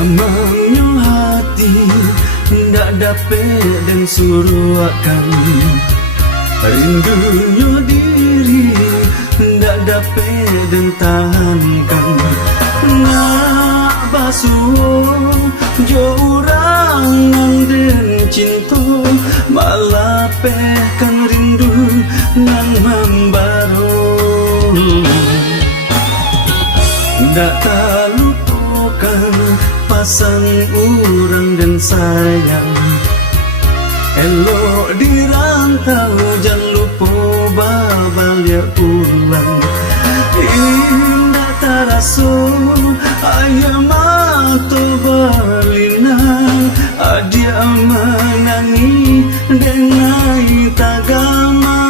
Gamangnya hati ndak dapat dan suruhkan, rindunya diri ndak dapat dan tahankan. Nak basuh jo orang dan cinta, malah pekan rindu nan membaro. Ndak terlupakan pasang orang dan sayang, elok dirantau jangan lupa babalya ulang. Indah taraso ayam atau balinang, adia menangi dengan tagama.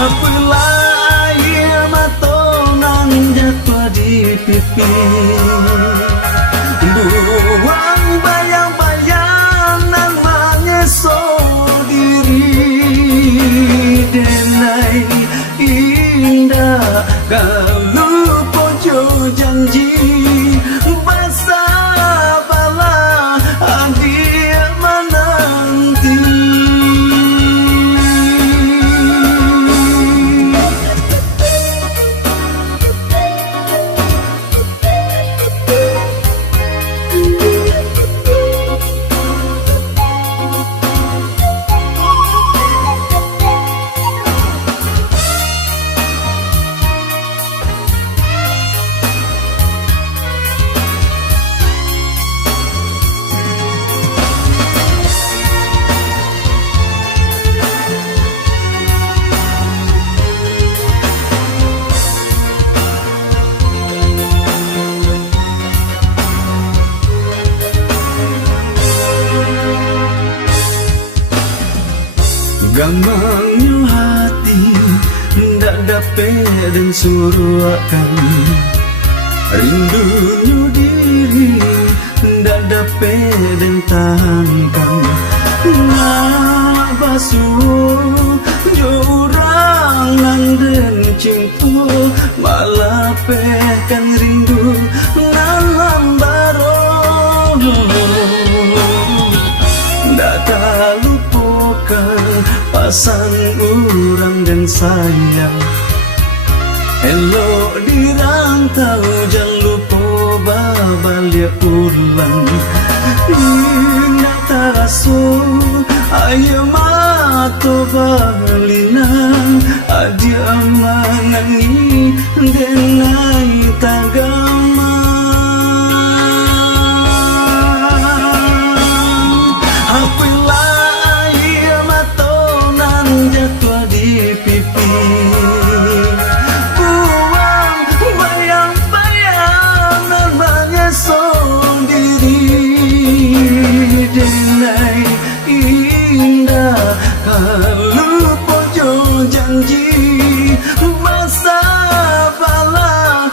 Apalah ia matonan jatuh di pipi, buang bayang-bayang nan mengesok diri. Denai indah kalau pojo janji, basa bala dia menanti. Gamangnya hati ndak dapat dan suruhkan, rindunya diri ndak dapat dan tahankan. Nak basuh jo orang dan cinta, malah pekan rindu nan lambaro. Ndak terlupakan pasang orang dan sayang, elok dirantau jangan lupa babalya ulang. Indah taraso ayam atau balinang, adia menangi dengan tagama. Apalah ia matonan jatuh di pipi, buang bayang-bayang nan mengesok diri. Denai indah kalau pojo janji, masa bala